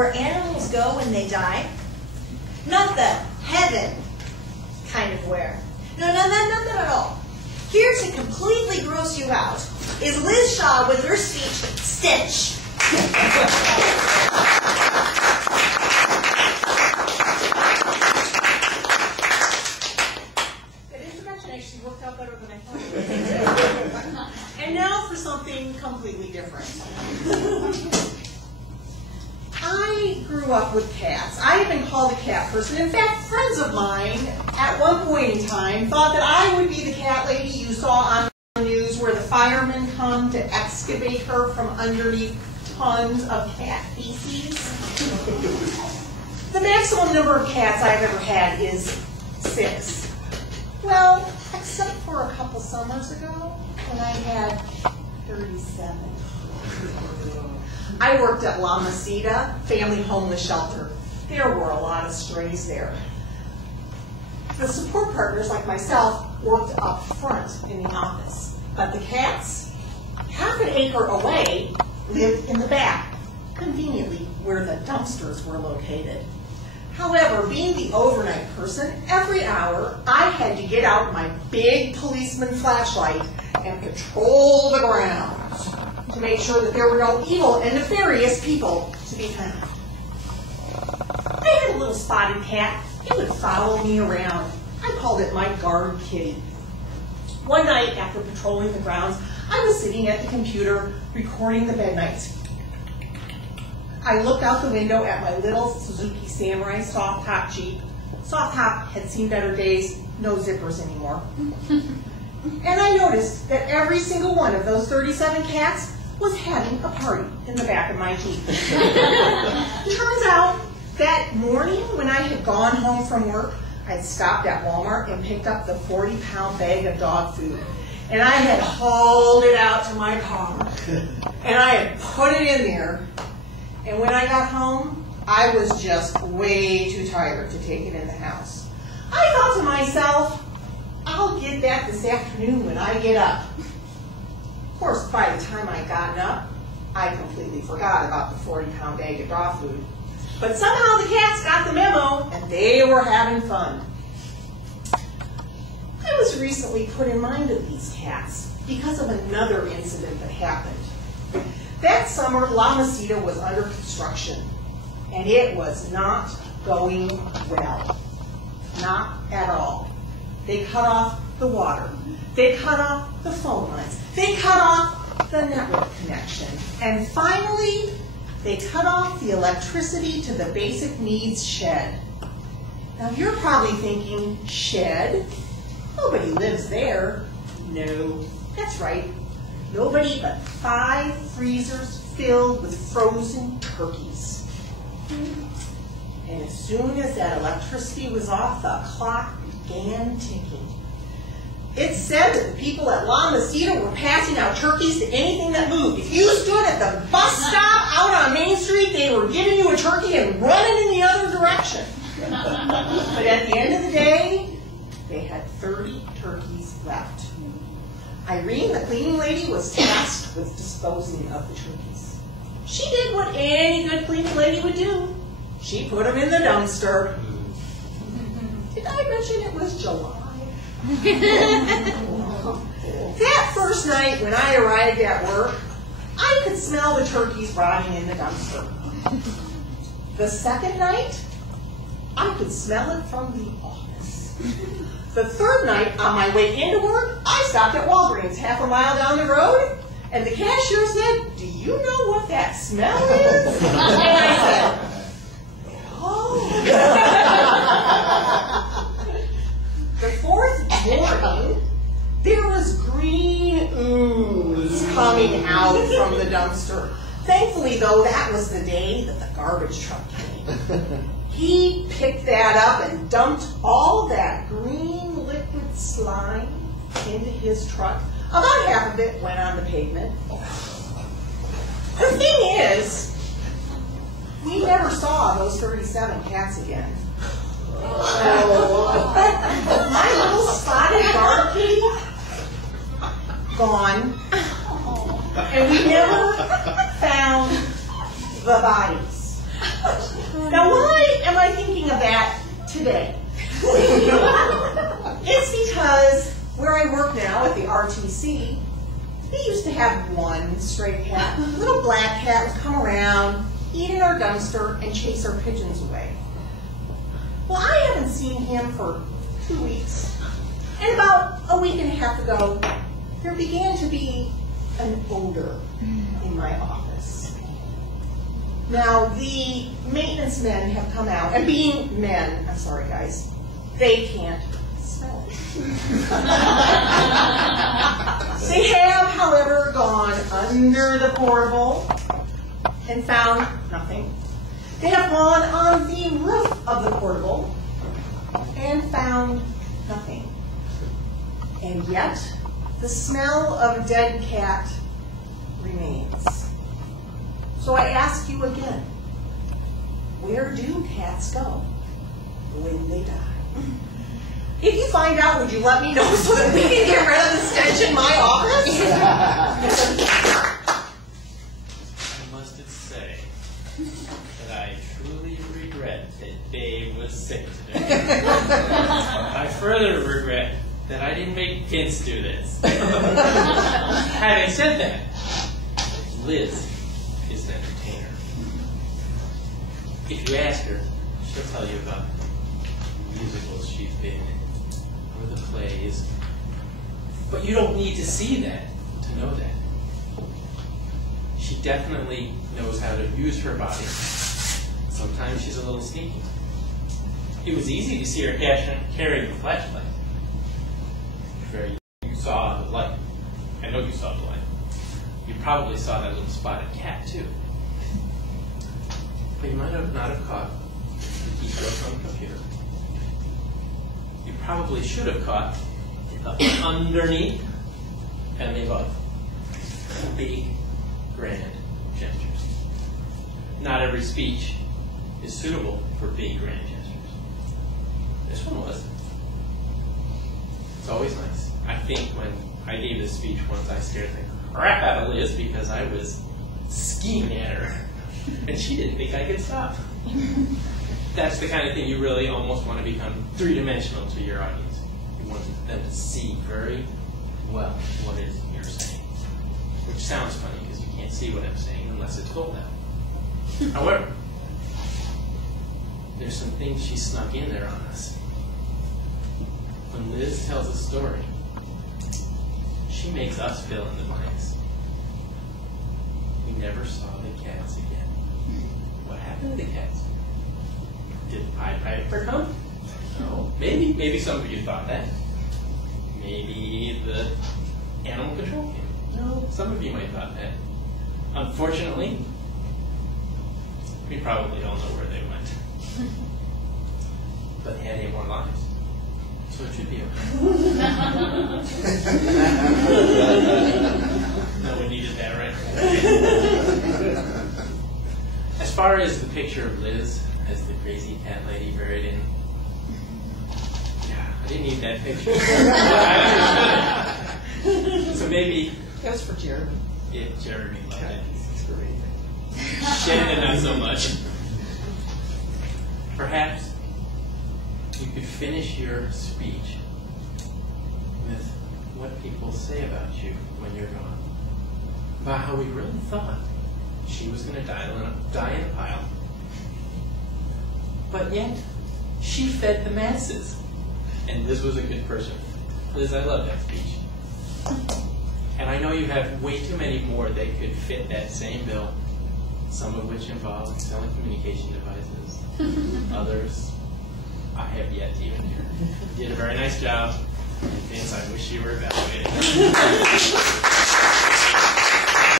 where animals go when they die. Not the heaven kind of where. No, not that at all. Here to completely gross you out is Liz Shaw with her speech, Stench. That introduction actually worked out better than I thought it would. And now for something completely different. I grew up with cats. I have been called a cat person. In fact, friends of mine at one point in time thought that I would be the cat lady you saw on the news where the firemen come to excavate her from underneath tons of cat feces. The maximum number of cats I've ever had is 6. Well, except for a couple summers ago when I had 37. I worked at La Mesita Family Homeless Shelter. There were a lot of strays there. The support partners, like myself, worked up front in the office. But the cats, half an acre away, lived in the back, conveniently where the dumpsters were located. However, being the overnight person, every hour I had to get out my big policeman flashlight and patrol the grounds to make sure that there were no evil and nefarious people to be found. I had a little spotted cat. It would follow me around. I called it my guard kitty. One night after patrolling the grounds, I was sitting at the computer recording the midnights. I looked out the window at my little Suzuki Samurai soft top Jeep. Soft top had seen better days, no zippers anymore. And I noticed that every single one of those 37 cats was having a party in the back of my Jeep. Turns out, that morning when I had gone home from work, I had stopped at Walmart and picked up the 40-pound bag of dog food. And I had hauled it out to my car. And I had put it in there. And when I got home, I was just way too tired to take it in the house. I thought to myself, I'll get that this afternoon when I get up. Of course, by the time I'd gotten up, I completely forgot about the 40-pound bag of dog food. But somehow the cats got the memo, and they were having fun. I was recently put in mind of these cats because of another incident that happened. That summer, La Mesita was under construction, and it was not going well. Not at all. They cut off the water. They cut off the phone lines. They cut off the network connection. And finally, they cut off the electricity to the basic needs shed. Now you're probably thinking, shed? Nobody lives there. No, that's right. Nobody but 5 freezers filled with frozen turkeys. And as soon as that electricity was off, the clock began ticking. It said that the people at La Mesita were passing out turkeys to anything that moved. If you stood at the bus stop out on Main Street, they were giving you a turkey and running in the other direction. But at the end of the day, they had 30 turkeys left. Irene, the cleaning lady, was tasked with disposing of the turkeys. She did what any good cleaning lady would do. She put them in the dumpster. Did I mention it was July? That first night when I arrived at work, I could smell the turkeys rotting in the dumpster. The second night, I could smell it from the office. The third night, on my way into work, I stopped at Walgreens half a mile down the road, and the cashier said, "Do you know what that smell is?" And I said, "Oh." The fourth morning, there was green ooze coming out from the dumpster. Thankfully, though, that was the day that the garbage truck came. He picked that up and dumped all that green liquid slime into his truck. About half of it went on the pavement. The thing is, we never saw those 37 cats again. My little spotted guard kitty, gone. And we never found the bodies. Now, why am I thinking of that today? It's because where I work now at the RTC, they used to have one stray cat, a little black cat would come around, eat in our dumpster, and chase our pigeons away. Well, I haven't seen him for 2 weeks. And about a week and a half ago, there began to be an odor in my office. Now, the maintenance men have come out, and being men, I'm sorry guys, they can't smell it. They have, however, gone under the portable and found nothing. They have gone on the roof of the portable and found nothing. And yet, the smell of a dead cat remains. So I ask you again, where do cats go when they die? If you find out, would you let me know so that we can get rid of the stench in my office? I must say that I truly regret that Dave was sick today. I further regret that I didn't make Vince do this. Having said that, Liz is an entertainer. If you ask her, she'll tell you about the musicals she's been in, or the plays. But you don't need to see that to know that. She definitely knows how to use her body. Sometimes she's a little sneaky. It was easy to see her carrying the flashlight. You saw the light. I know you saw the light. You probably saw that little spotted cat too. But you might not have caught the keystrokes on the computer. You probably should have caught the underneath and the above. Big, grand gestures. Not every speech is suitable for big, grand gestures. This one was. It's always nice. I think when I gave this speech once, I scared the crap out of Liz because I was scheming at her, and she didn't think I could stop. That's the kind of thing you really almost want to become three-dimensional to your audience. You want them to see very well what it is you're saying, which sounds funny because you can't see what I'm saying unless it's gold out. However, there's some things she snuck in there on us. When Liz tells a story, she makes us fill in the blanks. We never saw the cats again. What happened to the cats? Did Pied Piper come? No. Maybe some of you thought that. Maybe the animal control came. No. Some of you might have thought that. Unfortunately, we probably all know where they went. But they had 8 more lives. So it should be okay. No one needed that, right? As far as the picture of Liz as the crazy cat lady buried in, yeah, I didn't need that picture. I understood it. So maybe That was for Jeremy. Yeah, Jeremy loved it. It's great. Shannon, not so much. Perhaps you could finish your speech with what people say about you when you're gone. About how we really thought she was going to die in a pile. But yet, she fed the masses. And Liz was a good person. Liz, I love that speech. And I know you have way too many more that could fit that same bill, some of which involve telecommunication devices. Others, I have yet to even hear. You did a very nice job. And Vince, I wish you were evaluated.